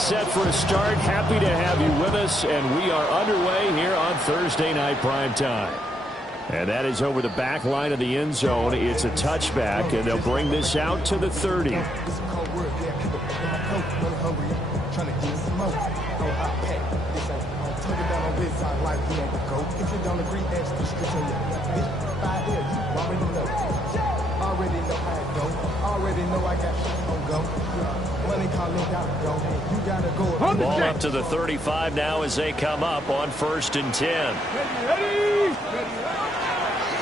set for a start. Happy to have you with us, and we are underway here on Thursday Night Primetime. And that is over the back line of the end zone. It's a touchback, and they'll bring this out to the 30. Ball up to the 35 now as they come up on 1st and 10.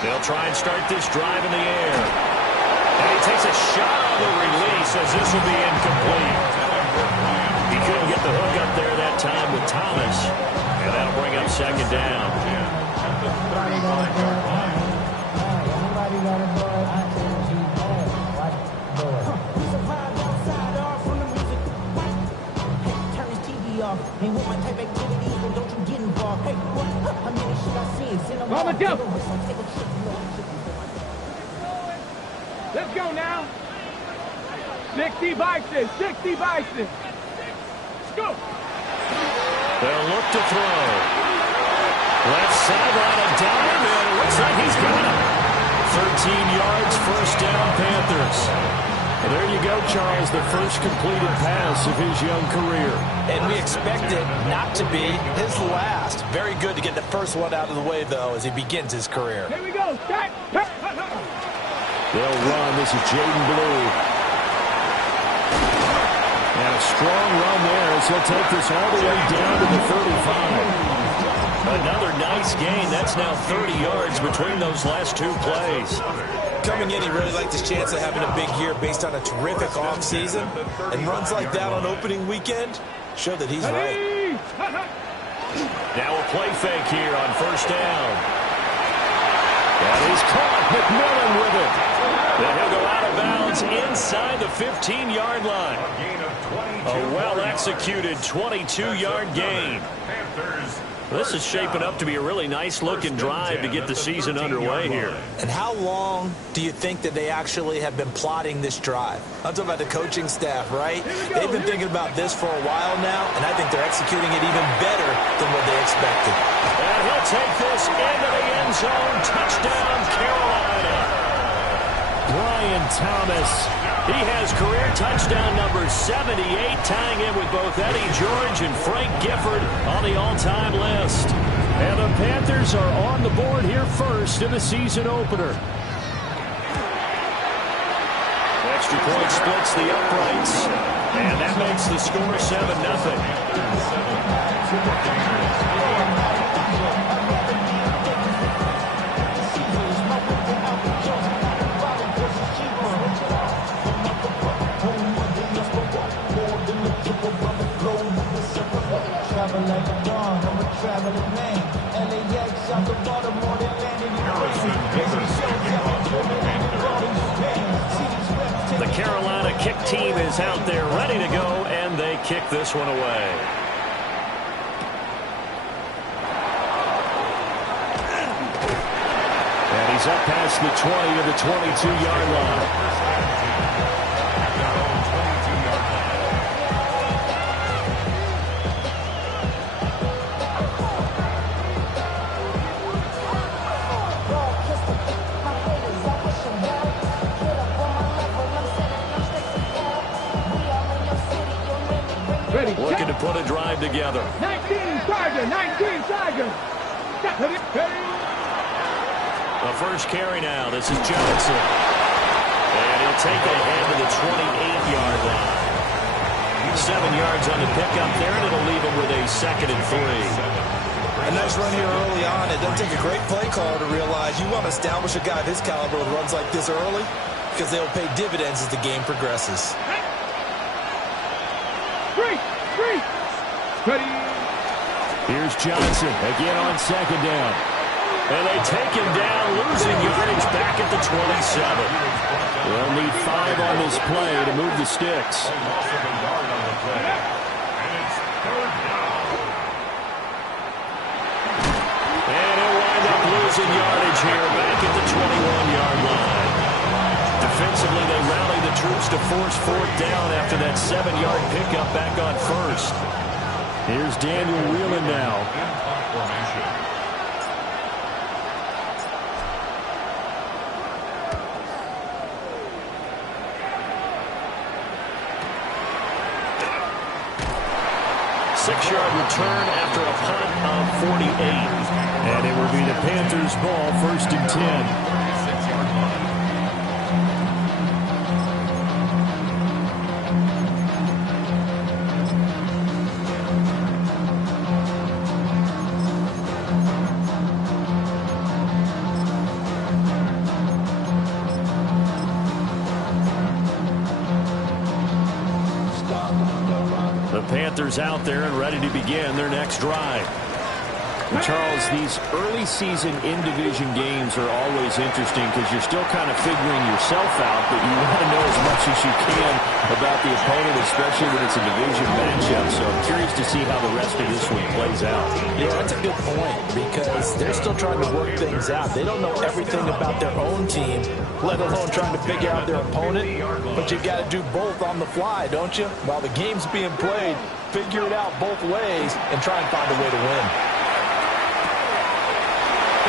They'll try and start this drive in the air. And he takes a shot on the release as this will be incomplete. He couldn't get the hook up there that time with Thomas. And that'll bring up 2nd down. Let's go now. 60 Bison, 60 Bison. Let's go. They'll look to throw. Left sideline, a dime, and it looks like he's got it. 13 yards, 1st down, Panthers. And there you go, Charles, the first completed pass of his young career. And we expect it not to be his last. Very good to get the first one out of the way, though, as he begins his career. Here we go. Start. They'll run. This is Jaden Blue. And a strong run there as he'll take this all the way down to the 35. Another nice gain. That's now 30 yards between those last 2 plays. Coming in, he really liked his chance of having a big year based on a terrific offseason. And runs like that on opening weekend show that he's right. Now a play fake here on 1st down. That is caught. McMillan with it. Then he'll go out of bounds inside the 15-yard line. A well-executed 22-yard gain. This is shaping up to be a really nice-looking drive to get the season underway here. And how long do you think that they actually have been plotting this drive? I'm talking about the coaching staff, right? They've been thinking about this for a while now, and I think they're executing it even better than what they expected. And he'll take this into the end zone. Touchdown, Carolina. Brian Thomas. He has career touchdown number 78, tying in with both Eddie George and Frank Gifford on the all-time list. And the Panthers are on the board here first in the season opener. Extra point splits the uprights, and that makes the score 7-0. The Carolina kick team is out there ready to go, and they kick this one away. And he's up past the 20 of the 22-yard line. Looking to put a drive together. 19 Tiger. The first carry now. This is Johnson. And he'll take it ahead to the 28-yard line. 7 yards on the pickup there, and it'll leave him with a 2nd and 3. A nice run here early on. It doesn't take a great play caller to realize you want to establish a guy of his caliber with runs like this early because they'll pay dividends as the game progresses. Ready. Here's Johnson again on 2nd down. And they take him down, losing yardage back at the 27. They'll need 5 on this play to move the sticks. And he'll wind up losing yardage here back at the 21-yard line. Defensively, they rally the troops to force fourth down after that 7-yard pickup back on first. Here's Daniel Whelan now. Six-yard return after a punt of 48. And it will be the Panthers' ball, 1st and 10. Panthers out there and ready to begin their next drive. And Charles, these early season in-division games are always interesting because you're still kind of figuring yourself out, but you want to know as much as you can about the opponent, especially when it's a division matchup. So I'm curious to see how the rest of this one plays out. Yeah, that's a good point because they're still trying to work things out. They don't know everything about their own team, let alone trying to figure out their opponent. But you got to do both on the fly, don't you? While the game's being played, figure it out both ways and try and find a way to win.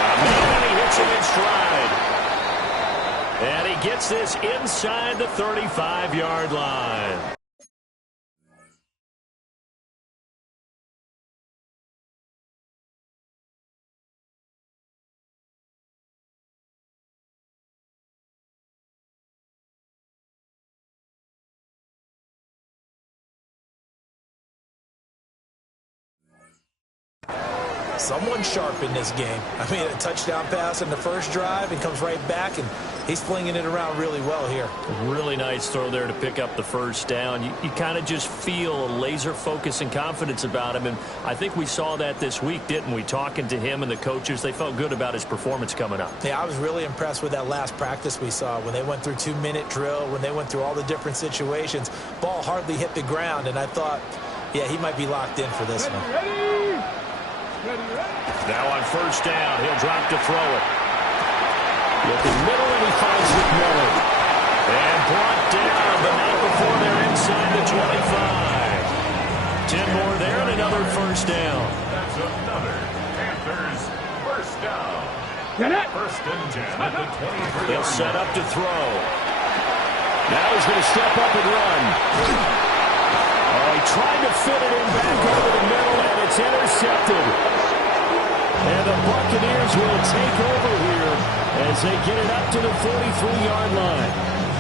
And he hits him in stride. And he gets this inside the 35-yard line. Someone sharp in this game. I mean, a touchdown pass in the first drive and comes right back, and he's flinging it around really well here. Really nice throw there to pick up the first down. You kind of just feel a laser focus and confidence about him, and I think we saw that this week, didn't we? Talking to him and the coaches, they felt good about his performance coming up. Yeah, I was really impressed with that last practice we saw when they went through 2-minute drill, when they went through all the different situations. Ball hardly hit the ground, and I thought, yeah, he might be locked in for this one. Now on first down, he'll drop to throw it. Looking middle, and he finds McMillan. And brought down, but not before they're inside the 25. 10 more there, and another first down. That's another Panthers first down. First and 10 at the 23. They'll set up to throw. Now he's going to step up and run. Oh, he tried to fit it in back over the middle, and it's intercepted. And the Buccaneers will take over here as they get it up to the 43-yard line.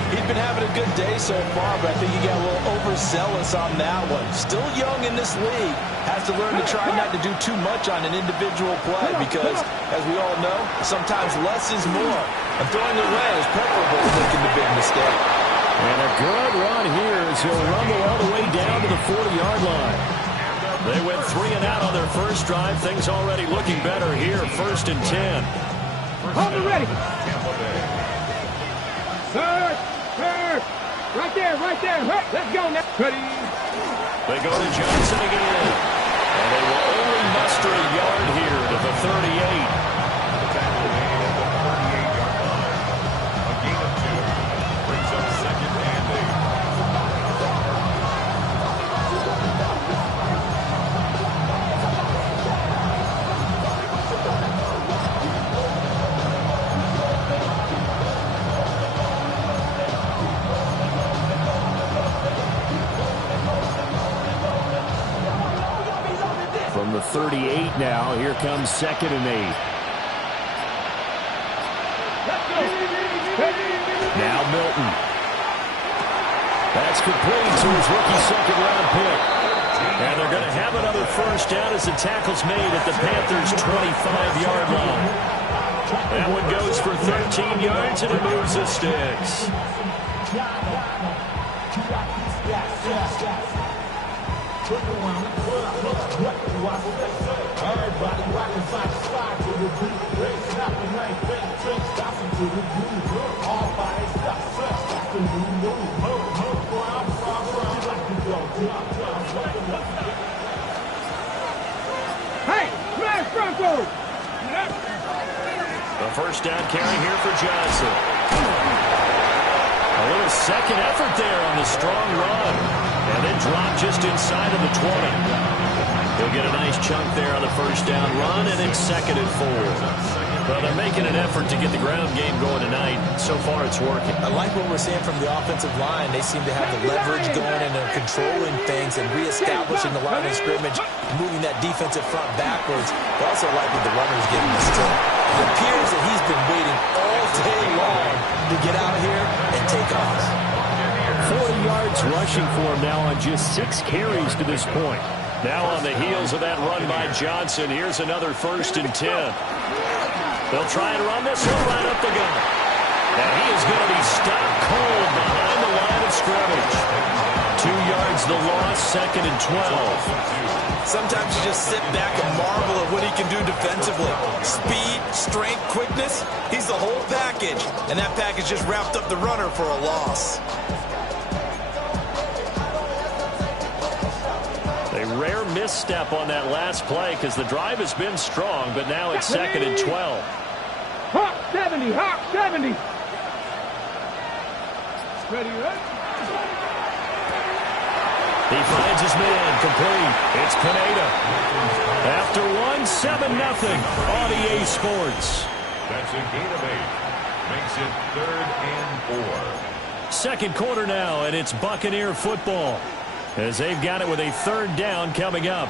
He's been having a good day so far, but I think he got a little overzealous on that one. Still young in this league. Has to learn to try not to do too much on an individual play because, as we all know, sometimes less is more. And throwing away is preferable to making the big mistake. And a good run here as he'll rumble all the way down to the 40-yard line. They went 3 and out on their first drive. Things already looking better here. 1st and 10. Hold it ready. Third. Right there. Hey, let's go now. Ready. They go to Johnson again. And they will only muster a yard here to the 38. From the 38 now, here comes 2nd and 8. Now Milton. That's complete to his rookie second-round pick. And they're going to have another first down as the tackle's made at the Panthers' 25-yard line. That one goes for 13 yards, and it moves the sticks. Hey, smash Bronco! The first down carry here for Johnson. A little second effort there on the strong run. And then drop just inside of the 20. He'll get a nice chunk there on the first down run, and it's 2nd and 4. Well, they're making an effort to get the ground game going tonight. So far, it's working. I like what we're seeing from the offensive line. They seem to have the leverage going and they're controlling things and reestablishing the line of scrimmage, moving that defensive front backwards. But also like what the runner's getting us to. It appears that he's been waiting all day long to get out here and take off. 40 yards rushing for him now on just 6 carries to this point. Now on the heels of that run by Johnson, here's another 1st and 10. They'll try and run this one right up the gut. And he is going to be stopped cold behind the line of scrimmage. 2 yards the loss, 2nd and 12. Sometimes you just sit back and marvel at what he can do defensively. Speed, strength, quickness, he's the whole package. And that package just wrapped up the runner for a loss. A rare misstep on that last play because the drive has been strong, but now it's 2nd and 12. Hawk 70, Hawk 70. Ready, right? He finds his man, complete. It's Pineda. After 1, 7-0 on EA Sports. That's a gain of 8. Makes it 3rd and 4. Second quarter now, and it's Buccaneer football as they've got it with a 3rd down coming up.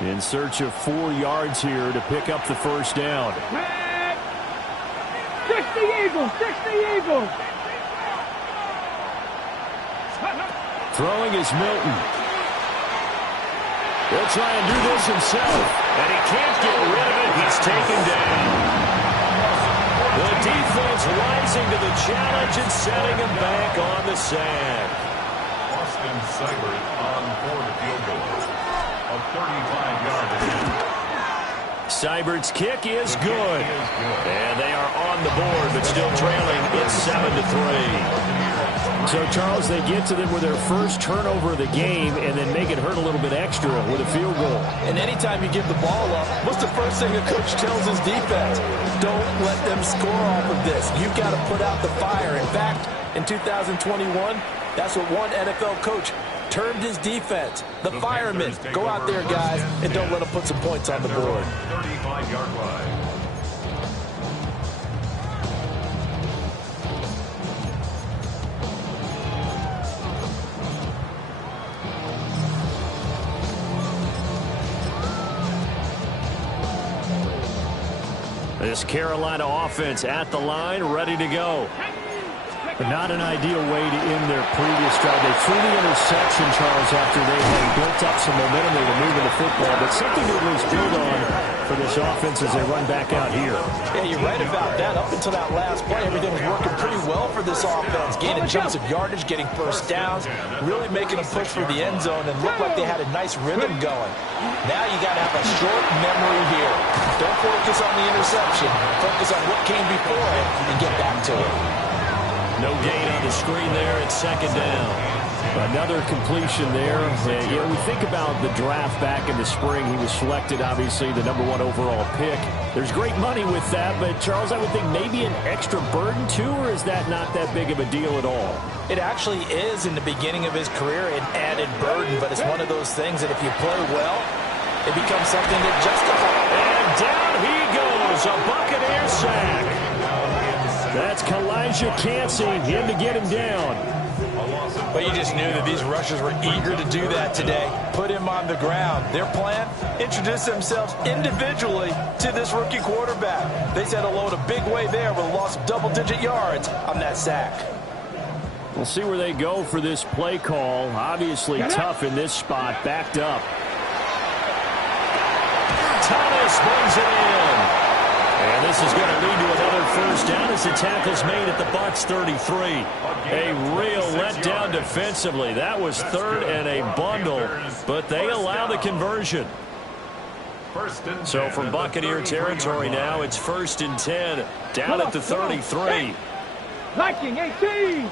In search of 4 yards here to pick up the first down. 60 Eagles, 60 Eagles. Throwing is Milton. He'll try and do this himself, and he can't get rid of it. He's taken down. The defense rising to the challenge and setting him back on the sack. Austin Seibert on for the field goal. A 35-yard attempt. Seibert's kick is good. And they are on the board, but still trailing. It's 7-3. So, Charles, they get to them with their first turnover of the game and then make it hurt a little bit extra with a field goal. And anytime you give the ball up, what's the first thing a coach tells his defense? Don't let them score off of this. You've got to put out the fire. In fact, in 2021, that's what one NFL coach termed his defense. The firemen. Go out there, guys, and don't let them put some points on the board. 35-yard line. This Carolina offense at the line, ready to go. But not an ideal way to end their previous drive. They threw the interception, Charles, after they had built up some momentum. They were moving the football, but something to at least build on for this offense as they run back out here. Yeah, you're right about that. Up until that last play, everything was working pretty well for this offense. Gaining chunks of yardage, getting first downs, really making a push for the end zone, and looked like they had a nice rhythm going. Now you got to have a short memory here. Don't focus on the interception. Focus on what came before it and get back to it. No gain on the screen there. It's 2nd down. Another completion there. You know, we think about the draft back in the spring. He was selected, obviously, the #1 overall pick. There's great money with that, but, Charles, I would think maybe an extra burden, too, or is that not that big of a deal at all? It actually is in the beginning of his career an added burden, but it's one of those things that if you play well, it becomes something that justifies. And down he goes, a Buccaneer sack. That's Kalijah Cansey, him to get him down. But you just knew that these rushers were eager to do that today. Put him on the ground. Their plan, introduce themselves individually to this rookie quarterback. They said hello in a big way there with a loss of double-digit yards on that sack. We'll see where they go for this play call. Obviously tough in this spot, backed up. Thomas brings it in. And this is going to lead to another first down as the tackle's made at the Bucs 33. A real letdown defensively. That was 3rd and a bundle, but they allow the conversion. So from Buccaneer territory now, it's 1st and 10, down at the 33. Liking 18.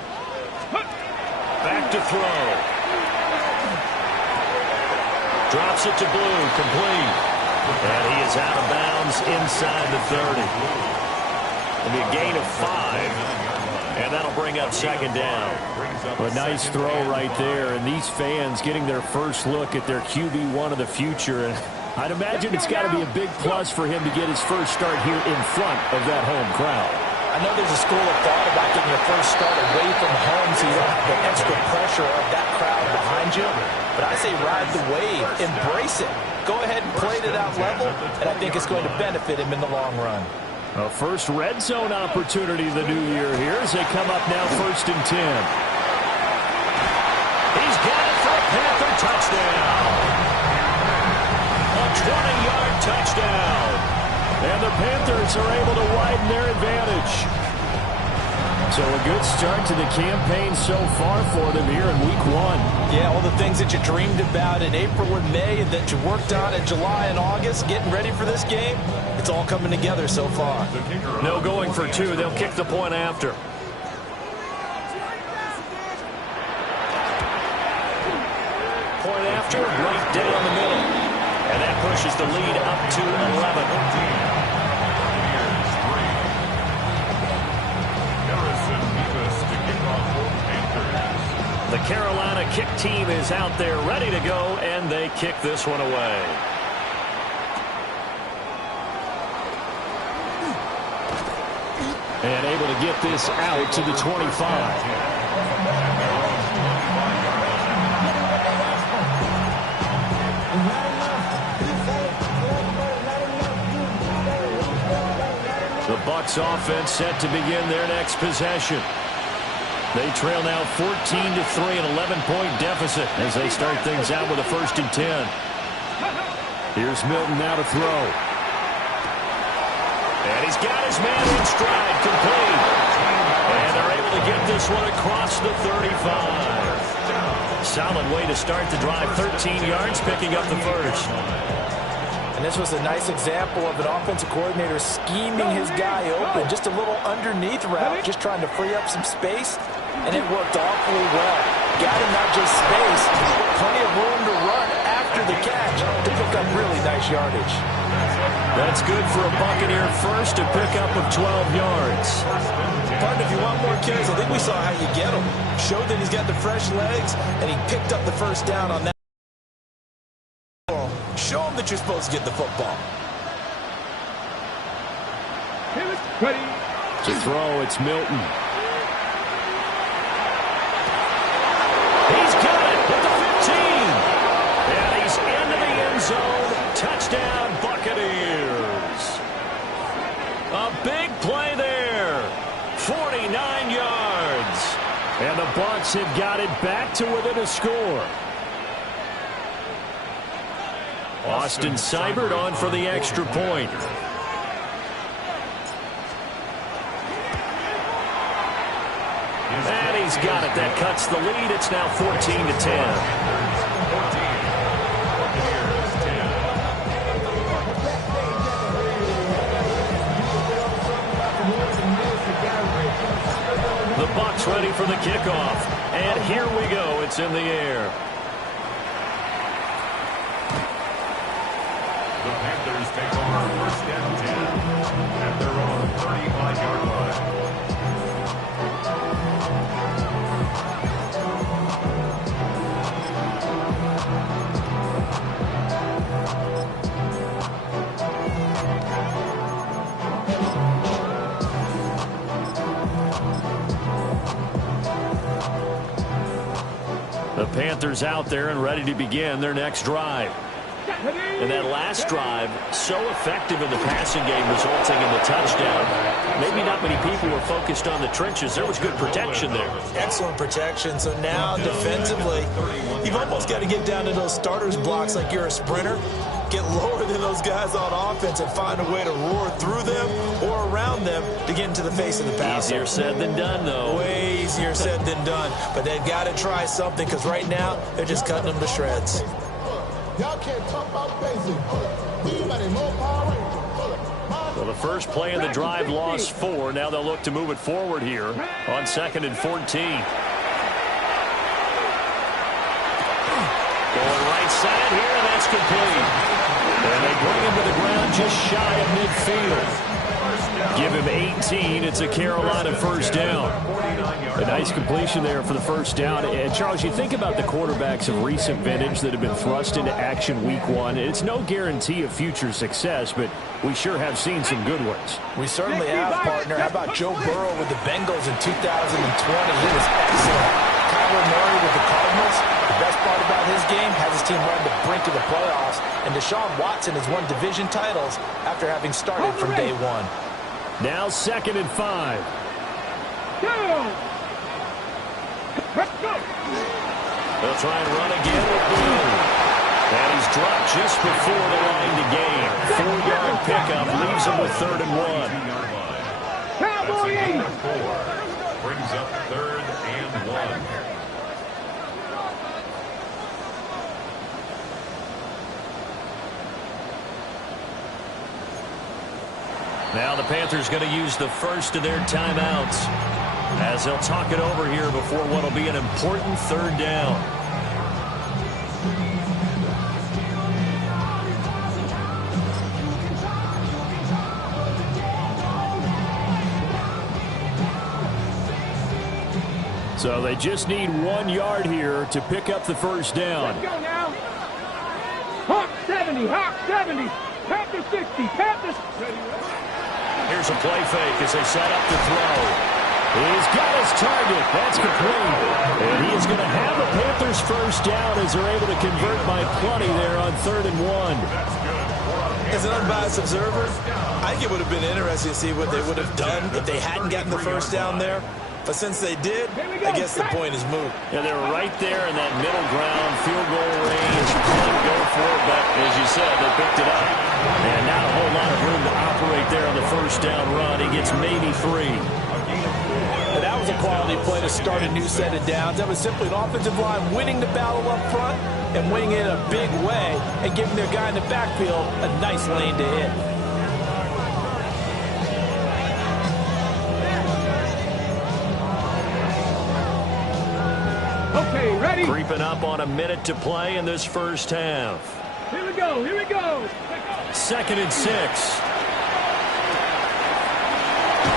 Back to throw. Drops it to Blue, complete. And he is out of bounds inside the 30. It'll be a gain of 5. And that'll bring up second down. A nice throw right there. And these fans getting their first look at their QB1 of the future. And I'd imagine it's got to be a big plus for him to get his first start here in front of that home crowd. I know there's a school of thought about getting your first start away from home so you don't have the extra pressure of that crowd behind you. But I say ride the wave. Embrace it. Go ahead and play to that level, and I think it's going to benefit him in the long run. A first red zone opportunity the new year here as they come up now 1st and 10. He's got it for a Panther touchdown. A 20-yard touchdown. And the Panthers are able to widen their advantage. So a good start to the campaign so far for them here in week 1. Yeah, all the things that you dreamed about in April and May and that you worked on in July and August, getting ready for this game, it's all coming together so far. No going for 2. They'll kick the point after. Point after, right down the middle. And that pushes the lead up to 11. The Carolina kick team is out there ready to go, and they kick this one away. And able to get this out to the 25. The Bucs offense set to begin their next possession. They trail now 14-3, an 11-point deficit as they start things out with a 1st and 10. Here's Milton now to throw. And he's got his man in stride, complete. And they're able to get this one across the 35. Solid way to start the drive, 13 yards, picking up the first. And this was a nice example of an offensive coordinator scheming his guy open. Just a little underneath route, just trying to free up some space. And it worked awfully well. Got him not just space, plenty of room to run after the catch to pick up really nice yardage. That's good for a Buccaneer first, a pickup of 12 yards. Partner, if you want more carries, I think we saw how you get him. Showed that he's got the fresh legs, and he picked up the first down on that. Show him that you're supposed to get the football. Ready to throw, it's Milton. He's got it at the 15. And he's into the end zone. Touchdown, Buccaneers. A big play there. 49 yards. And the Bucs have got it back to within a score. Austin Seibert on for the extra point. And he's got it. That cuts the lead. It's now 14-10. The Bucs ready for the kickoff. And here we go. It's in the air. The Panthers take over 1st and 10 at their own 35-yard line. The Panthers out there and ready to begin their next drive. And that last drive, so effective in the passing game, resulting in the touchdown. Maybe not many people were focused on the trenches. There was good protection there. Excellent protection. So now defensively, you've almost got to get down to those starters blocks like you're a sprinter. Get lower than those guys on offense and find a way to roar through them or around them to get into the face of the passer. Easier said than done, though. Way easier said than done. But they've got to try something because right now they're just cutting them to shreds. Y'all can't talk about basic. We got a low power. Well, the first play of the drive lost 4. Now they'll look to move it forward here on 2nd and 14. Going right side here, and that's complete. And they bring him to the ground just shy of midfield. Give him 18. It's a Carolina first down. A nice completion there for the first down. And, Charles, you think about the quarterbacks of recent vintage that have been thrust into action week one. It's no guarantee of future success, but we sure have seen some good ones. We certainly have, partner. How about Joe Burrow with the Bengals in 2020? He was excellent. Kyler Murray with the Cardinals. The best part about his game has his team right on the brink of the playoffs. And Deshaun Watson has won division titles after having started from day one. Now 2nd and 5. Let's go. They'll try and run again with Blue. And he's dropped just before the line to gain. 4-yard pickup leaves him with 3rd and 1. Cowboy 80. Brings up 3rd and 1. Now the Panthers going to use the first of their timeouts as they'll talk it over here before what will be an important 3rd down. So they just need 1 yard here to pick up the first down. Let's go now. Hawk 70, Hawk 70. Panther 60, Panthers. Here's a play fake as they set up to throw. He's got his target. That's complete. And he is going to have the Panthers first down as they're able to convert by plenty there on 3rd and 1. As an unbiased observer, I think it would have been interesting to see what they would have done if they hadn't gotten the first down there. But since they did, I guess the point is moot. Yeah, they were right there in that middle ground, field goal range. You couldn't go for it, but as you said, they picked it up. And not a whole lot of room to operate there on the first down run. He gets maybe 3. And that was a quality play to start a new set of downs. That was simply an offensive line winning the battle up front and winning it in a big way and giving their guy in the backfield a nice lane to hit. Okay, ready? Creeping up on a minute to play in this first half. Here we go, here we go. 2nd and 6.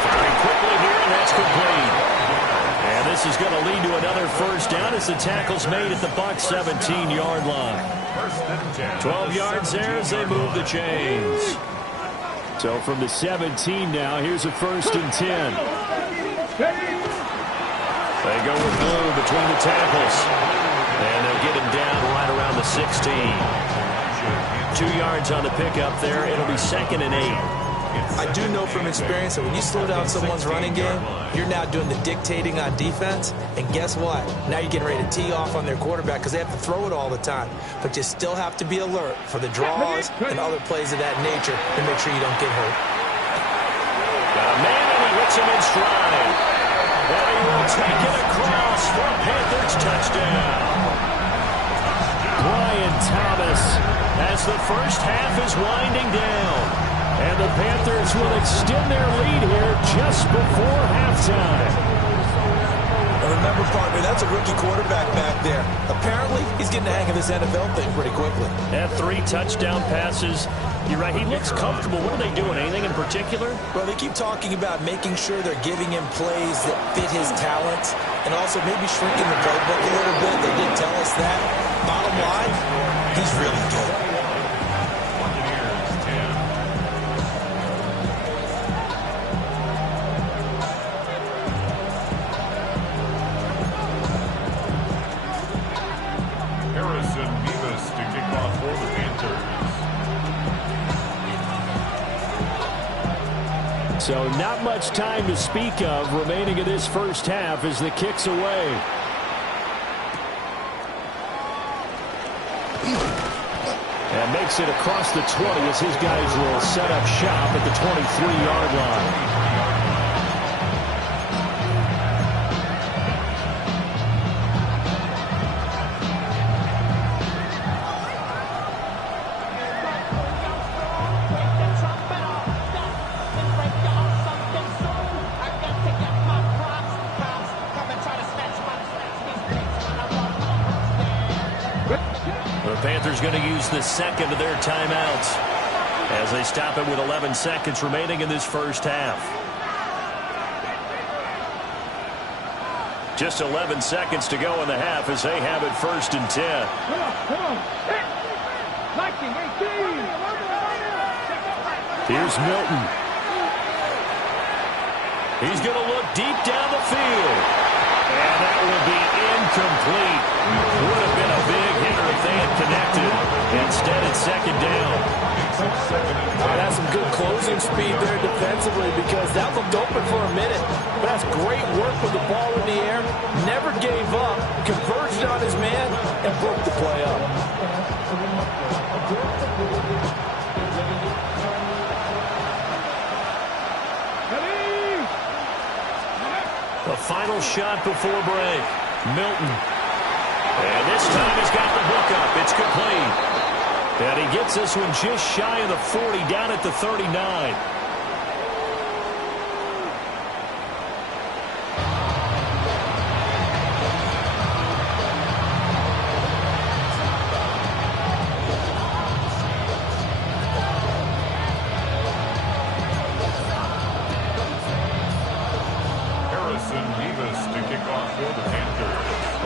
Very quickly here, and that's complete. And this is going to lead to another first down as the tackle's made at the Bucs 17-yard line. 12 yards there as they move the chains. So from the 17 now, here's a 1st and 10. They go with Blue between the tackles. And they'll get him down right around the 16. 2 yards on the pickup there. It'll be 2nd and 8. I do know from experience that when you slow down someone's running game, you're now doing the dictating on defense. And guess what? Now you're getting ready to tee off on their quarterback because they have to throw it all the time. But you still have to be alert for the draws and other plays of that nature to make sure you don't get hurt. Got a man, and he hits him in stride. And he will take it across for a Panthers touchdown. Brian Thomas As the first half is winding down. And the Panthers will extend their lead here just before halftime. And remember, partner, that's a rookie quarterback back there. Apparently, he's getting the hang of this NFL thing pretty quickly. Had 3 touchdown passes. You're right, he looks comfortable. What are they doing? Anything in particular? Well, they keep talking about making sure they're giving him plays that fit his talents and also maybe shrinking the playbook a little bit. They did tell us that. Bottom line, he's really good. So not much time to speak of remaining in this first half as the kick's away. And makes it across the 20 as his guys will set up shop at the 23-yard line. Panthers going to use the second of their timeouts as they stop it with 11 seconds remaining in this first half. Just 11 seconds to go in the half as they have it 1st and 10. Come on. 19, 18. Here's Milton. He's going to look deep down the field. And that will be incomplete. Would have been a big hitter if they had connected. Instead, it's 2nd down. That's some good closing speed there defensively because that looked open for a minute. But that's great work with the ball in the air. Never gave up. Converged on his man and broke the play up. The final shot before break. Milton. And this time he's got the hook up. It's complete. And he gets this one just shy of the 40, down at the 39.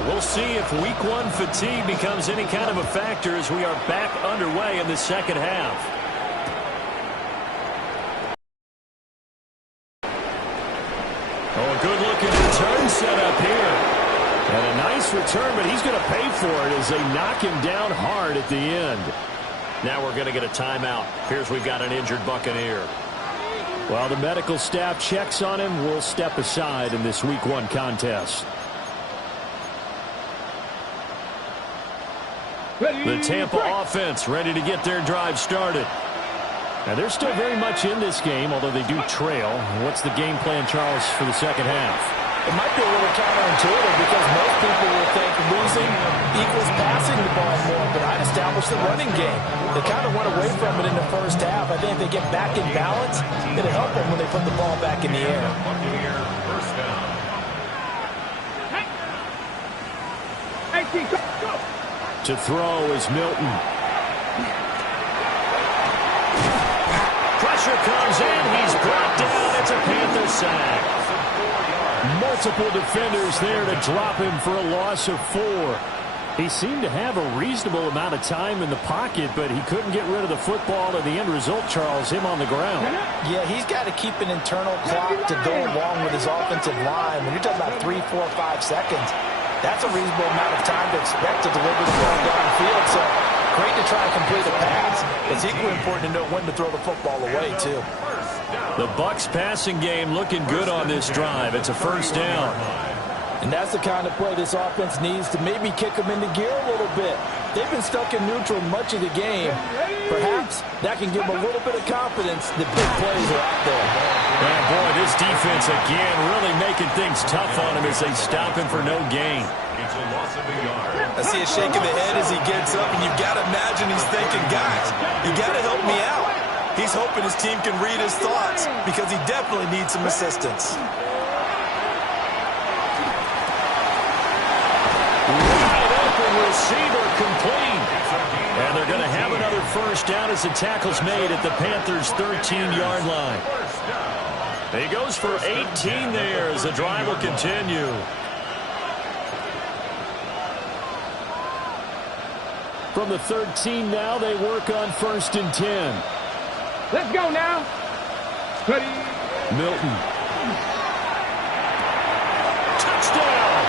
We'll see if Week 1 fatigue becomes any kind of a factor as we are back underway in the second half. Oh, a good-looking return set up here. And a nice return, but he's going to pay for it as they knock him down hard at the end. Now we're going to get a timeout. Here's we've got an injured Buccaneer. While the medical staff checks on him, we'll step aside in this Week 1 contest. The Tampa offense ready to get their drive started. Now, they're still very much in this game, although they do trail. What's the game plan, Charles, for the second half? It might be a little counterintuitive because most people will think losing equals passing the ball more, but I'd establish the running game. They kind of went away from it in the first half. I think if they get back in balance, it'll help them when they put the ball back in the air. First down. 18, go. To throw is Milton. Pressure comes in. He's brought down. It's a Panther sack. Multiple defenders there to drop him for a loss of 4. He seemed to have a reasonable amount of time in the pocket, but he couldn't get rid of the football, and the end result, Charles, him on the ground. Yeah, he's got to keep an internal clock to go along with his offensive line. When you're talking about 3, 4, 5 seconds, that's a reasonable amount of time to expect to deliver the ball downfield. So great to try to complete a pass. It's equally important to know when to throw the football away, too. The Bucs passing game looking good on this drive. It's a 1st down. And that's the kind of play this offense needs to maybe kick them into gear a little bit. They've been stuck in neutral much of the game. Perhaps that can give them a little bit of confidence that big plays are out there. And boy, this defense again really making things tough on him as they stop him for no gain. It's a loss of a yard. I see a shake of the head as he gets up, and you've got to imagine he's thinking, guys, you got to help me out. He's hoping his team can read his thoughts because he definitely needs some assistance. Wide open receiver complete. And they're going to have another 1st down as the tackle's made at the Panthers' 13-yard line. He goes for 18 there as the drive will continue. From the 13 now, they work on 1st and 10. Let's go now. Ready. Milton. Touchdown!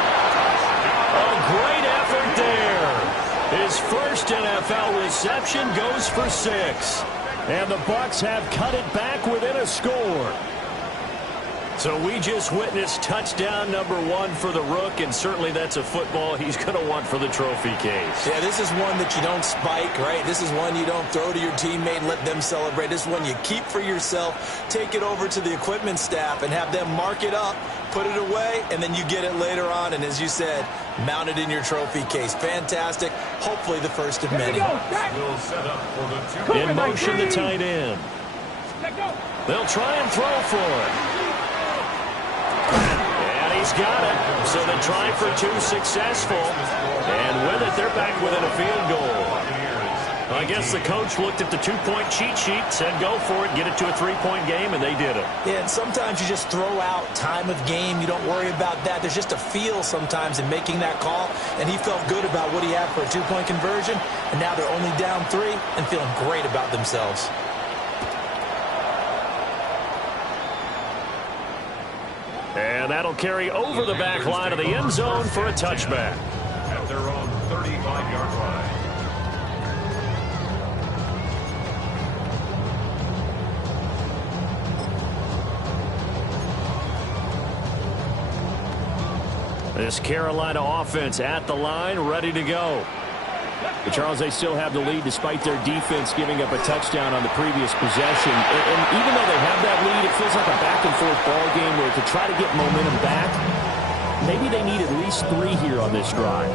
A great effort there. His first NFL reception goes for 6. And the Bucs have cut it back within a score. So we just witnessed touchdown number 1 for the Rook, and certainly that's a football he's going to want for the trophy case. Yeah, this is one that you don't spike, right? This is one you don't throw to your teammate and let them celebrate. This is one you keep for yourself, take it over to the equipment staff, and have them mark it up, put it away, and then you get it later on, and as you said, mount it in your trophy case. Fantastic. Hopefully the first of many. Will set up for the 2. In motion, the tight end. They'll try and throw for it. And he's got it. So the try for 2 successful. And with it, they're back within a field goal. I guess the coach looked at the two-point cheat sheet, said go for it, get it to a three-point game, and they did it. Yeah, and sometimes you just throw out time of game. You don't worry about that. There's just a feel sometimes in making that call, and he felt good about what he had for a two-point conversion, and now they're only down 3 and feeling great about themselves. And that'll carry over the back line of the end zone for a touchback. At their own 35-yard line. This Carolina offense at the line, ready to go. But Charles, they still have the lead despite their defense giving up a touchdown on the previous possession. And even though they have that lead, it feels like a back-and-forth ball game where to try to get momentum back, maybe they need at least 3 here on this drive.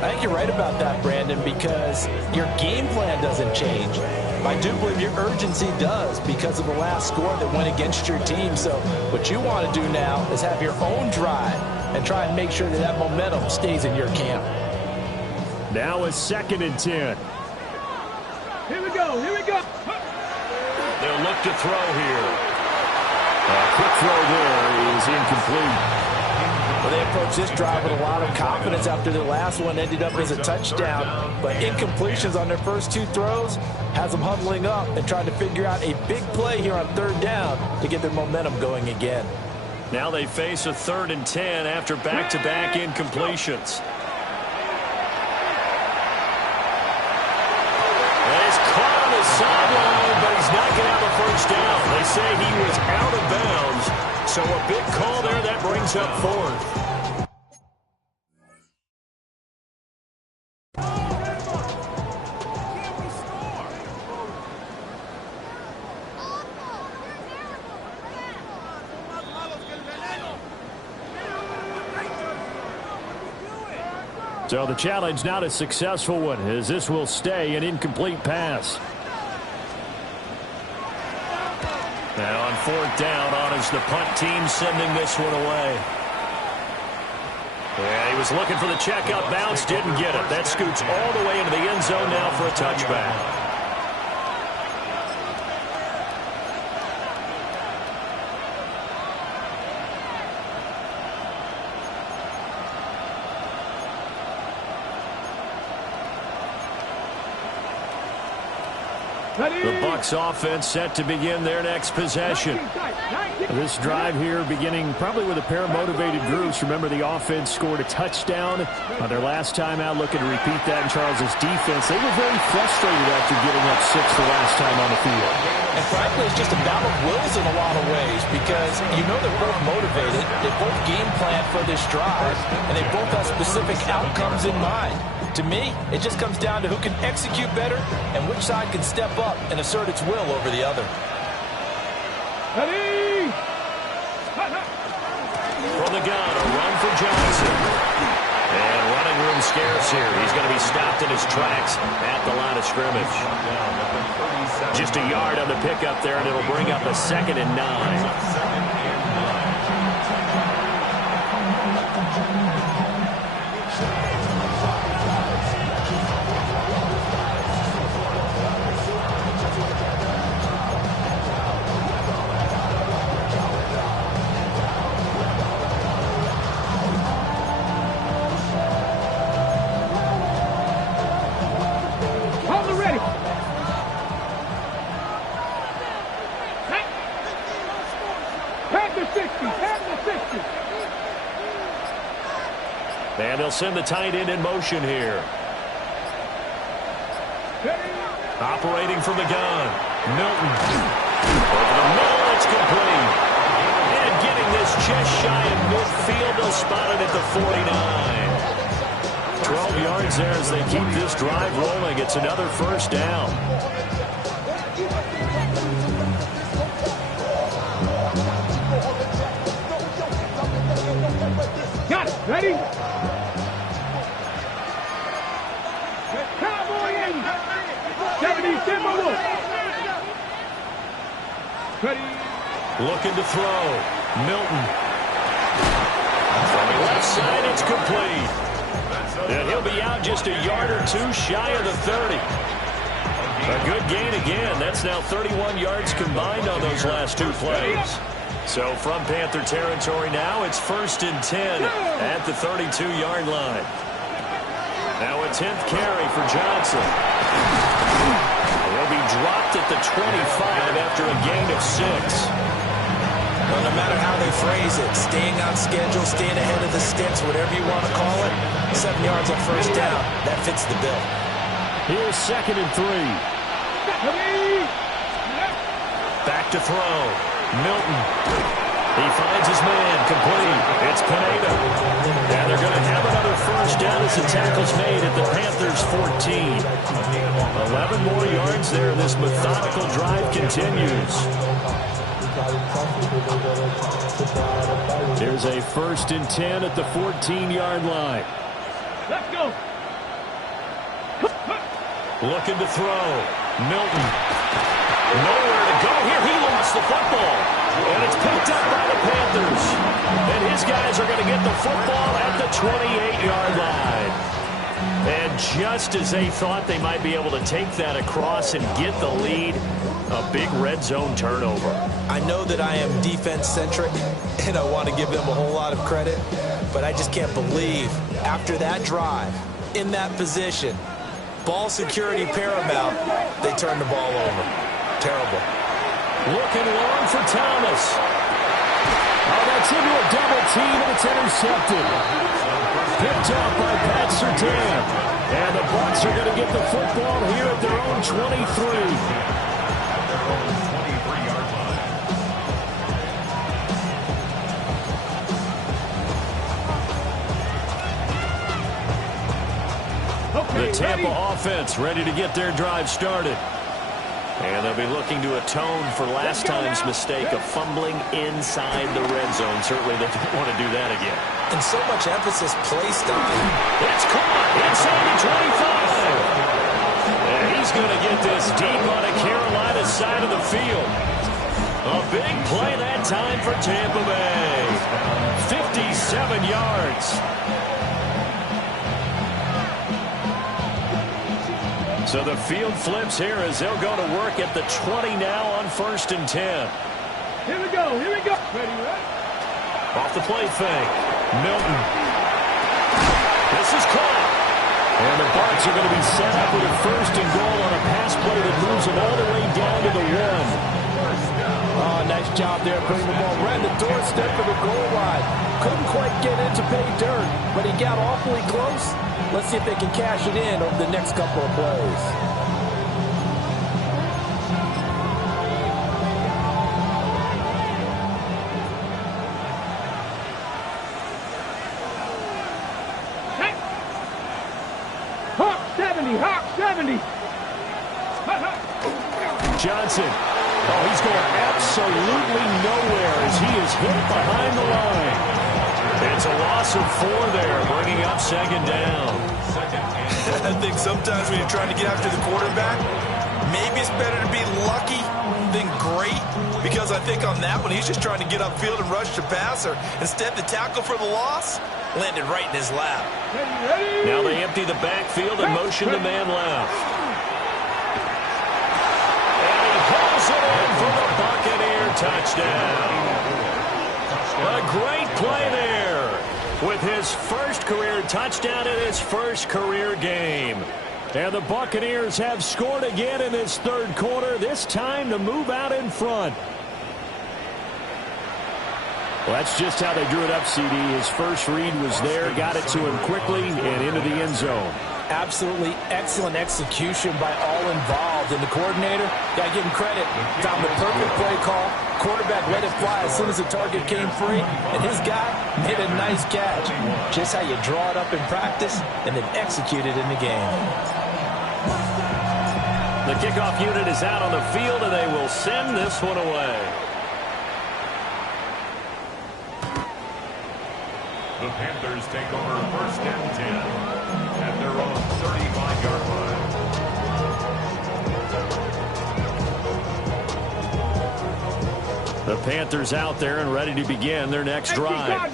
I think you're right about that, Brandon, because your game plan doesn't change. I do believe your urgency does because of the last score that went against your team. So what you want to do now is have your own drive and try and make sure that that momentum stays in your camp. Now a 2nd and 10. Here we go. Here we go. They'll look to throw here. A quick throw there is incomplete. Well, they approached this drive with a lot of confidence after their last one ended up as a touchdown. But incompletions on their first 2 throws has them huddling up and trying to figure out a big play here on 3rd down to get their momentum going again. Now they face a 3rd and 10 after back-to-back incompletions. He's caught on his sideline, but he's not going to have a first down. They say he was out of bounds, so a big call there that brings up 4th. So the challenge not a successful one, as this will stay an incomplete pass. Now on 4th down, on is the punt team sending this one away. Yeah, he was looking for the checkup bounce, didn't get it. That scoots all the way into the end zone now for a touchback. The Bucs offense set to begin their next possession. This drive here beginning probably with a pair of motivated groups. Remember, the offense scored a touchdown on their last time out. Looking to repeat that in Charles's defense. They were very frustrated after giving up 6 the last time on the field. And frankly, it's just a battle of wills in a lot of ways because you know they're both motivated. They both game plan for this drive, and they both have specific outcomes in mind. To me, it just comes down to who can execute better and which side can step up and assert its will over the other. Ready? From the gun, a run for Johnson. And running room scarce here. He's going to be stopped in his tracks at the line of scrimmage. Just a yard on the pickup there, and it'll bring up a 2nd and 9. And they'll send the tight end in motion here. Operating from the gun. Milton. Over the middle, it's complete. And getting this just shy of midfield, they'll spot it at the 49. 12 yards there as they keep this drive rolling. It's another first down. Got it. Ready? Cowboy 80. 70 Timberwolves. Ready? Looking to throw. Milton. From the left side, it's complete. And he'll be out just a yard or 2 shy of the 30. A good gain again. That's now 31 yards combined on those last two plays. So from Panther territory now, it's 1st and 10 at the 32-yard line. Now a 10th carry for Johnson. He'll be dropped at the 25 after a gain of 6. Well, no matter how they phrase it, staying on schedule, staying ahead of the sticks, whatever you want to call it, 7 yards on 1st down, that fits the bill. Here's 2nd and 3. Back to throw. Milton. He finds his man complete. It's Pineda. And they're going to have another 1st down as the tackle's made at the Panthers' 14. 11 more yards there. This methodical drive continues. There's a 1st and 10 at the 14-yard line. Let's go. Looking to throw. Milton. Nowhere to go here. He lost the football. And it's picked up by the Panthers. And his guys are going to get the football at the 28-yard line. And just as they thought they might be able to take that across and get the lead, a big red zone turnover. I know that I am defense-centric, and I want to give them a whole lot of credit, but I just can't believe after that drive, in that position, ball security paramount, they turned the ball over. Terrible. Looking long for Thomas. Oh, that's into a double team, and it's intercepted. Picked off by Pat Surtain. And the Bucs are going to get the football here at their own 23. The Tampa offense ready to get their drive started. And they'll be looking to atone for last time's mistake of fumbling inside the red zone. Certainly they don't want to do that again. And so much emphasis placed on it. It's caught inside the 25. And he's going to get this deep on a Carolina side of the field. A big play that time for Tampa Bay. 57 yards. So the field flips here as they'll go to work at the 20 now on 1st and 10. Here we go. Here we go. Ready, right? Off the play fake. Milton. This is caught. And the Bucs are going to be set up with a 1st and goal on a pass play that moves them all the way down to the 1. Oh, nice job there putting the ball right in the doorstep of the goal line. Couldn't quite get in to pay dirt, but he got awfully close. Let's see if they can cash it in over the next couple of plays. Hey. Hawk 70. Hawk 70. Johnson. Oh, he's going absolutely nowhere as he is hit behind the line. It's a loss of 4 there, bringing up 2nd down. I think sometimes when you're trying to get after the quarterback, maybe it's better to be lucky than great, because I think on that one, he's just trying to get upfield and rush the passer. Instead, the tackle for the loss landed right in his lap. Ready. Now they empty the backfield and motion the man left. And he pulls it in for the Buccaneer touchdown. A great play there with his first career touchdown in his first career game. And the Buccaneers have scored again in this 3rd quarter, this time to move out in front. Well, that's just how they drew it up, CD. His first read was there, got it to him quickly, and into the end zone. Absolutely excellent execution by all involved. And the coordinator, got to give him credit. Found the perfect play call. Quarterback let it fly as soon as the target came free. And his guy made a nice catch. Just how you draw it up in practice and then execute it in the game. The kickoff unit is out on the field, and they will send this one away. The Panthers take over 1st and 10 at their own 35-yard line. The Panthers out there and ready to begin their next drive.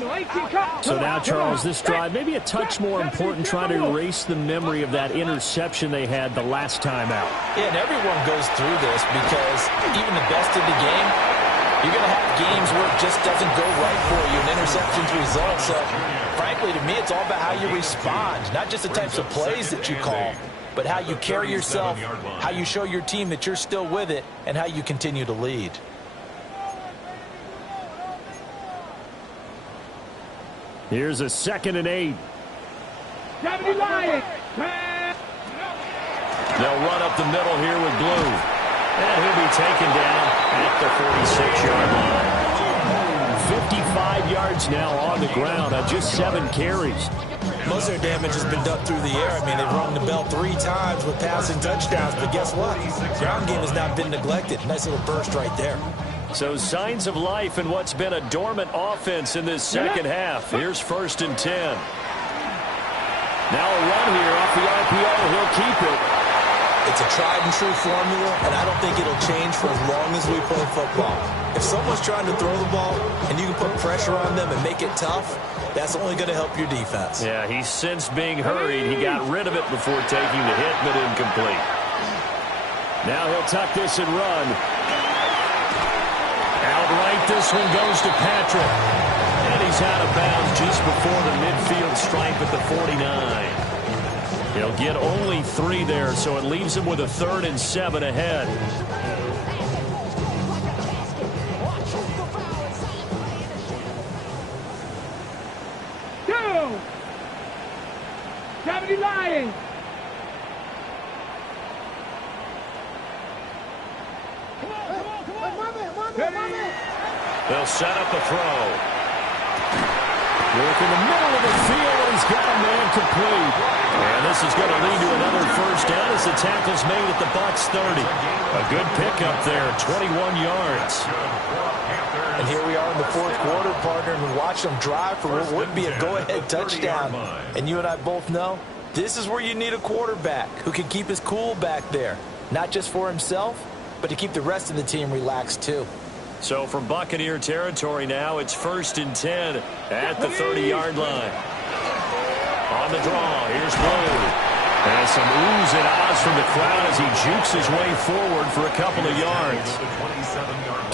So now, Charles, this drive maybe a touch more important, trying to erase the memory of that interception they had the last time out. Yeah, and everyone goes through this because even the best in the game, you're going to have games where it just doesn't go right for you and interceptions result. So, frankly, to me, it's all about how you respond, not just the types of plays that you call, but how you carry yourself, how you show your team that you're still with it, and how you continue to lead. Here's a 2nd and 8. They'll run up the middle here with Blue. And he'll be taken down at the 46-yard line. 55 yards now on the ground on just 7 carries. Most of their damage has been done through the air. I mean, they've rung the bell 3 times with passing touchdowns. But guess what? Ground game has not been neglected. Nice little burst right there. So signs of life in what's been a dormant offense in this second half. Here's 1st and 10. Now a run here off the RPO. He'll keep it. It's a tried-and-true formula, and I don't think it'll change for as long as we play football. If someone's trying to throw the ball and you can put pressure on them and make it tough, that's only going to help your defense. Yeah, he's since being hurried. He got rid of it before taking the hit, but incomplete. Now he'll tuck this and run. Outright, this one goes to Patrick. And he's out of bounds just before the midfield stripe at the 49. He'll get only 3 there, so it leaves him with a 3rd and 7 ahead. Go! 70 Lions! They'll set up a throw. Work in the middle of the field, and he's got a man complete. And this is going to lead to another 1st down as the tackle's made at the Bucs 30. A good pickup there, 21 yards. And here we are in the 4th quarter, partner, and we watch them drive for what would be a go-ahead touchdown. And you and I both know this is where you need a quarterback who can keep his cool back there, not just for himself, but to keep the rest of the team relaxed too. So from Buccaneer territory now, it's 1st and 10 at the 30-yard line. On the draw, here's Blue. And some oohs and ahs from the crowd as he jukes his way forward for a couple of yards.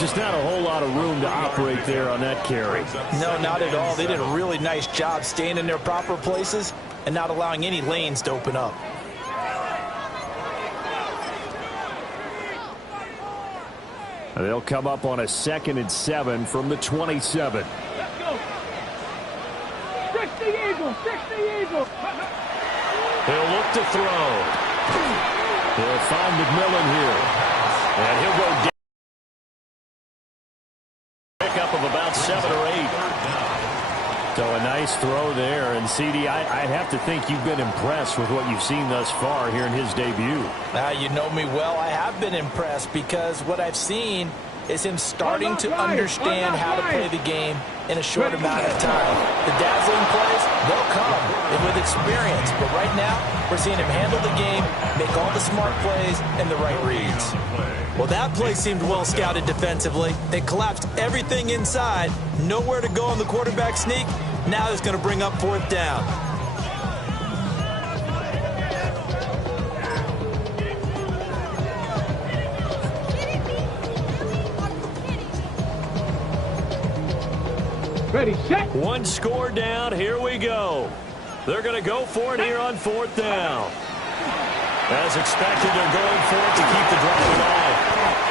Just not a whole lot of room to operate there on that carry. No, not at all. They did a really nice job staying in their proper places and not allowing any lanes to open up. They'll come up on a 2nd and 7 from the 27. Let's go! 60 Eagles! 60 Eagles! He'll look to throw. He'll find McMillan here. And he'll go down. Pickup of about 7 or 8. So a nice throw there. And, CD, I'd have to think you've been impressed with what you've seen thus far here in his debut. Now, you know me well. I have been impressed because what I've seen is him starting to understand how to play the game in a short amount of time. The dazzling plays, they'll come and with experience. But right now, we're seeing him handle the game, make all the smart plays, and the right reads. Well, that play seemed well scouted defensively. They collapsed everything inside. Nowhere to go on the quarterback sneak. Now it's going to bring up 4th down. Ready, set! 1 score down. Here we go. They're going to go for it here on 4th down. As expected, they're going for it to keep the drive alive.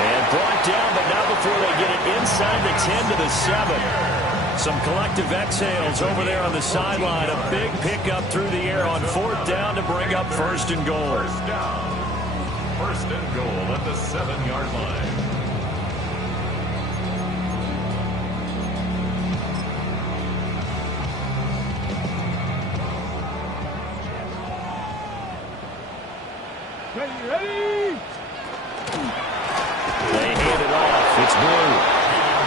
And brought down, but not before they get it inside the 10 to the 7. Some collective exhales over there on the sideline. A big pickup through the air on 4th down to bring up 1st and goal. 1st down. 1st and goal at the 7-yard line. Ready, ready! They hand it off. It's Blue.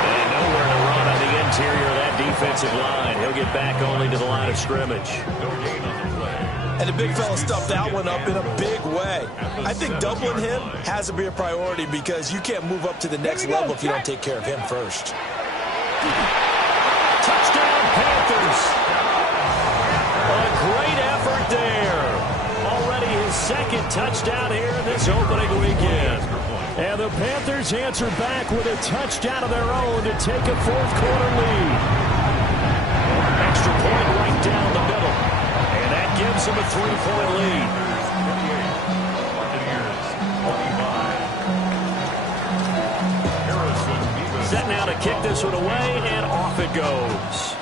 And nowhere to run on the interior of that defensive line. He'll get back only to the line of scrimmage. And the big fella stuffed that one up in a big way. I think doubling him has to be a priority because you can't move up to the next level if you don't take care of him first. Touchdown, Panthers. A great effort there. Already his second touchdown here in this opening weekend. And the Panthers answer back with a touchdown of their own to take a fourth-quarter lead. Extra point right down the middle. And that gives them a 3-point lead. Set now to kick this one away, and off it goes.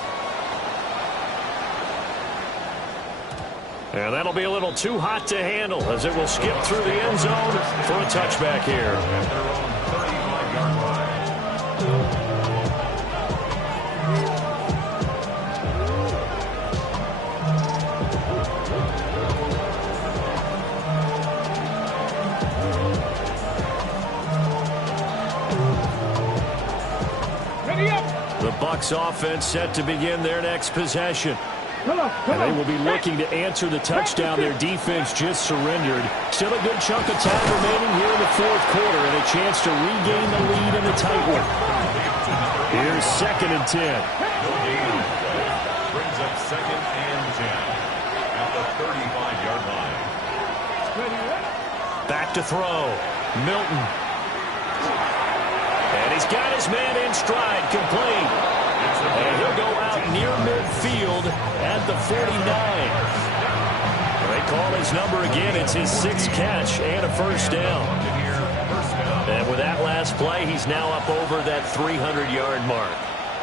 And that'll be a little too hot to handle as it will skip through the end zone for a touchback here. The Bucs offense set to begin their next possession. And they will be looking to answer the touchdown their defense just surrendered. Still a good chunk of time remaining here in the fourth quarter and a chance to regain the lead in the tight one. Here's 2nd and 10. Brings up 2nd and 10 at the 35-yard line. Back to throw. Milton. And he's got his man in stride, complete. And he'll go out near midfield at the 49. They call his number again. It's his 6th catch and a first down. And with that last play, he's now up over that 300-yard mark.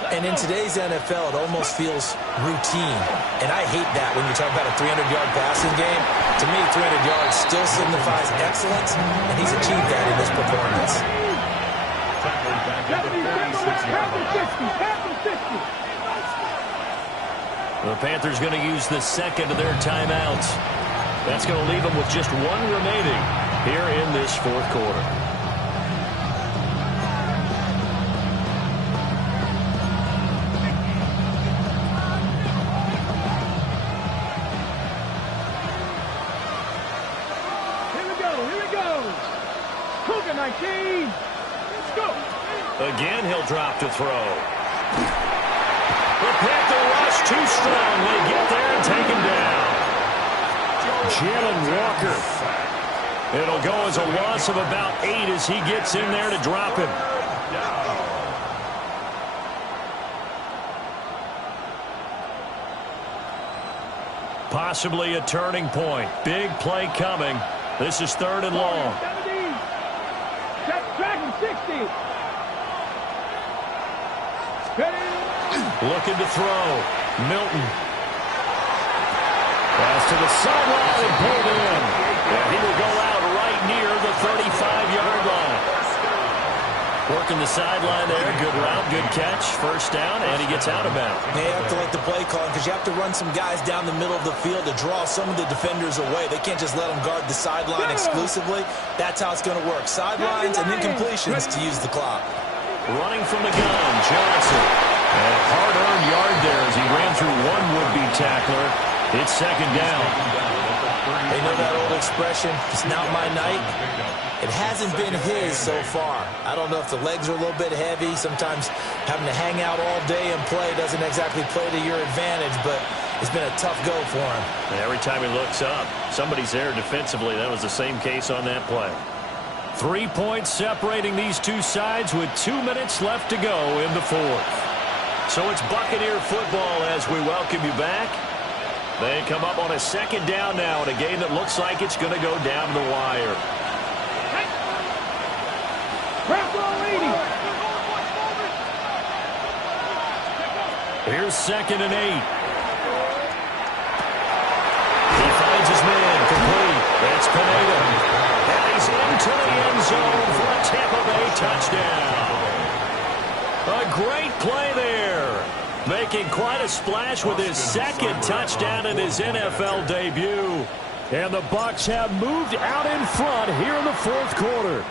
And in today's NFL, it almost feels routine. And I hate that when you talk about a 300-yard passing game. To me, 300 yards still signifies excellence, and he's achieved that in this performance. The Panthers going to use the second of their timeouts. That's going to leave them with just one remaining here in this fourth quarter. Here we go. Cougar 19. Let's go. Again, he'll drop to throw. The Panther rush too strong. They get there and take him down. Jalen Walker. It'll go as a loss of about 8 as he gets in there to drop him. Possibly a turning point. Big play coming. This is 3rd and long. 60. Looking to throw. Milton. Pass to the sideline and pulled in. And he will go out right near the 35-yard line. Working the sideline there. Good route, good catch. First down, and he gets out of bounds. They have to like the play call because you have to run some guys down the middle of the field to draw some of the defenders away. They can't just let them guard the sideline exclusively. That's how it's going to work. Sidelines and then completions to use the clock. Running from the gun, Johnson. And a hard-earned yard there as he ran through one would-be tackler. It's 2nd down. They know that old expression, it's not my night. It hasn't been his so far. I don't know if the legs are a little bit heavy. Sometimes having to hang out all day and play doesn't exactly play to your advantage, but it's been a tough go for him. And every time he looks up, somebody's there defensively. That was the same case on that play. 3 points separating these two sides with 2 minutes left to go in the fourth. So it's Buccaneer football as we welcome you back. They come up on a 2nd down now in a game that looks like it's going to go down the wire. Here's 2nd and 8. He finds his man complete. That's Pineda. And he's into the end zone for a Tampa Bay touchdown. A great play there. Making quite a splash with his 2nd touchdown in his NFL debut. And the Bucs have moved out in front here in the fourth quarter.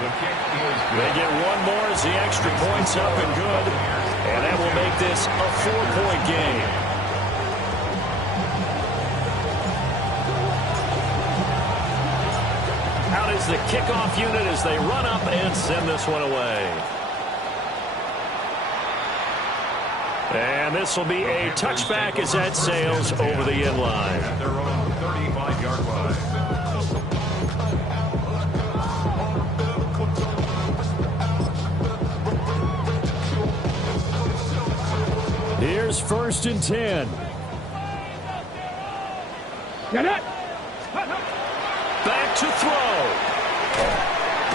The kick is good. They get one more as the extra point's up and good. And that will make this a 4-point game. Out is the kickoff unit as they run up and send this one away. And this will be a touchback as that sails over the end line. At their own 35-yard line. Here's 1st and 10. Get it. Back to throw.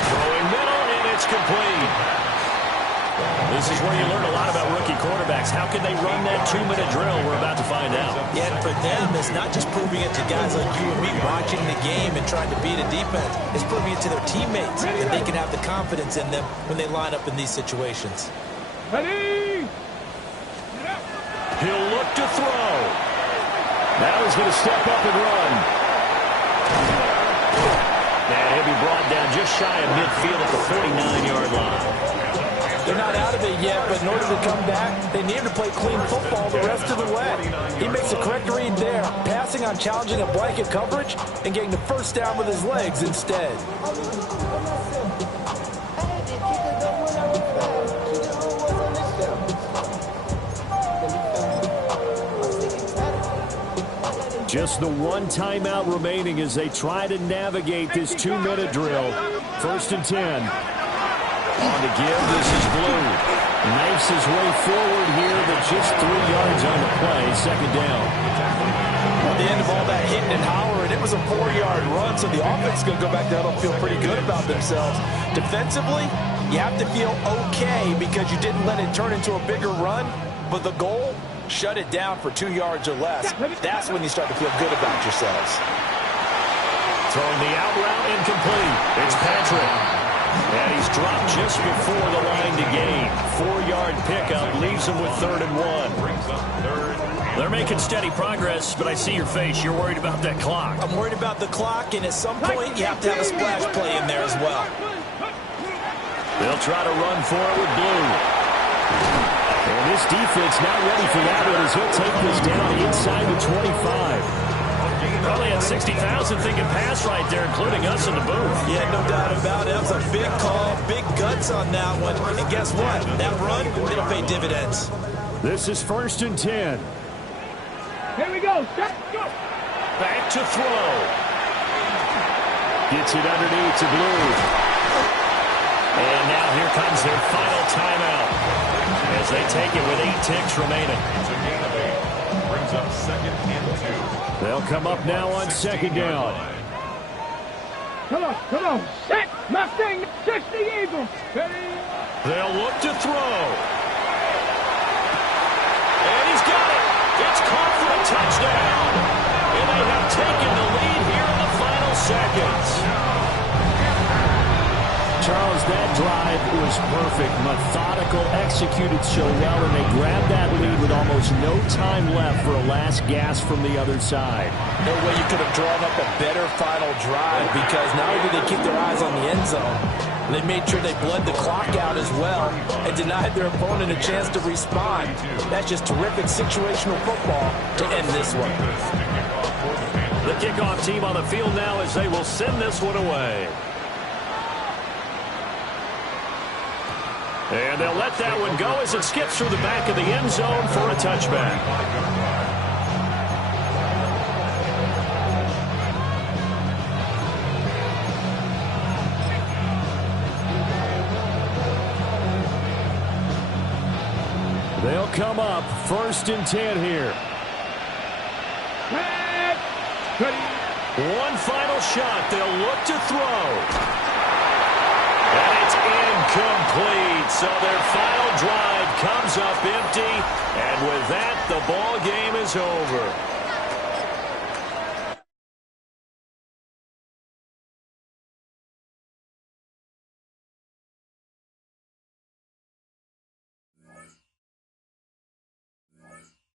Throwing middle, and it's complete. This is where you learn a lot about rookie quarterbacks. How can they run that 2-minute drill? We're about to find out. Yeah, and for them, it's not just proving it to guys like you and me watching the game and trying to beat a defense. It's proving it to their teammates that they can have the confidence in them when they line up in these situations. Ready. He'll look to throw. Now he's going to step up and run. And he'll be brought down just shy of midfield at the 49-yard line. They're not out of it yet, but in order to come back, they need to play clean football the rest of the way. He makes the correct read there, passing on challenging a blanket coverage and getting the first down with his legs instead. Just the one timeout remaining as they try to navigate this 2-minute drill. 1st and 10. On the give, this is Blue. Knifes his way forward here, but just 3 yards on the play. 2nd down. At the end of all that hitting and hollering, it was a 4-yard run, so the offense is going to go back there and feel pretty good about themselves. Defensively, you have to feel okay because you didn't let it turn into a bigger run, but the goal, shut it down for 2 yards or less. That's when you start to feel good about yourselves. Throwing the out route incomplete. It's Patrick. And he's dropped just before the line to gain. 4-yard pickup leaves him with 3rd and 1. They're making steady progress, but I see your face. You're worried about that clock. I'm worried about the clock, and at some point, you have to have a splash play in there as well. They'll try to run for it with Blue. And this defense not ready for that one as he'll take this down inside the 25. Probably had 60,000 thinking pass right there, including us in the booth. Yeah, no doubt about it. That was a big call, big guts on that one. And guess what? That run, it'll pay dividends. This is 1st and 10. Here we go. Step, go. Back to throw. Gets it underneath to Blue. And now here comes their final timeout as they take it with 8 ticks remaining. It's a gain of 8. Brings up 2nd and 2. They'll come up now on 2nd down. Come on. Set. Mustang. 60 Eagle. Ready. They'll look to throw. And he's got it. It's caught for a touchdown. And they have taken the lead here in the final seconds. Charles, that drive was perfect. Methodical, executed so well, and they grabbed that lead with almost no time left for a last gasp from the other side. No way you could have drawn up a better final drive because not only did they keep their eyes on the end zone, they made sure they bled the clock out as well and denied their opponent a chance to respond. That's just terrific situational football to end this one. The kickoff team on the field now as they will send this one away. And they'll let that one go as it skips through the back of the end zone for a touchback. They'll come up 1st and 10 here. One final shot. They'll look to throw. And it's incomplete. So their final drive comes up empty. And with that, the ball game is over.